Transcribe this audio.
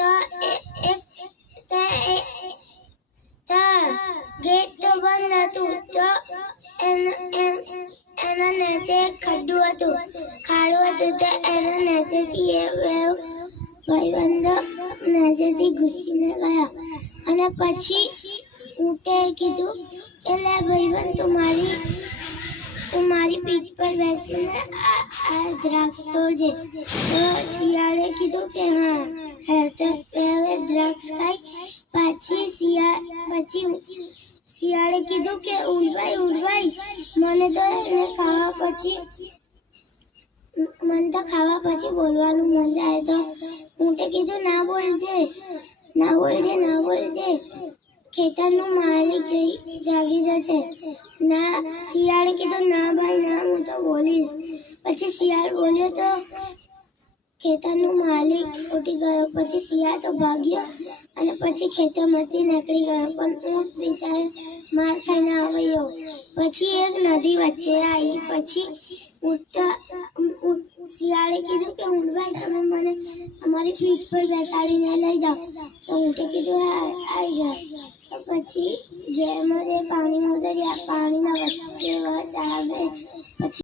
તો એક ગેટ તો બંધ હતું, તો એના નીચે એક ખડ્ડું હતું, ખાડું હતું, તો એના નીચેથી એ ભાઈબંધો નીચેથી ઘૂસીને ગયા. અને પછી ઊંટે કીધું કે લે ભાઈબંધ, તું મારી પીઠ પર બેસીને આ દ્રાક્ષ તોડજે. તો શિયાળે કીધું કે હા તો હવે દ્રાક્ષ ખાઈ. પછી શિયાળે કીધું કે ઊંટભાઈ મને તો ખાવા પછી બોલવાનું મન થાય. તો ઊંટે કીધું ના બોલજે, ખેતરનું માલિક જાગી જશે. ના, શિયાળે કીધું ના ભાઈ ના, હું તો બોલીશ. પછી શિયાળ બોલ્યો તો ખેતરનું માલિક ઉઠી ગયો. પછી શિયાળ તો ભાગ્યો અને પછી ખેતરમાંથી નીકળી ગયો, પણ ઊંટ બિચારો માર ખાઈને આવ્યો. પછી એક નદી વચ્ચે આવી. પછી શિયાળે કીધું કે ઊંટભાઈ, તમે મને અમારી પીઠ પર બેસાડીને લઈ જાઓ. તો ઊંટે કીધું હા આવી જાઓ. તો પછી જેમ જ પાણીના વચ્ચે આવે પછી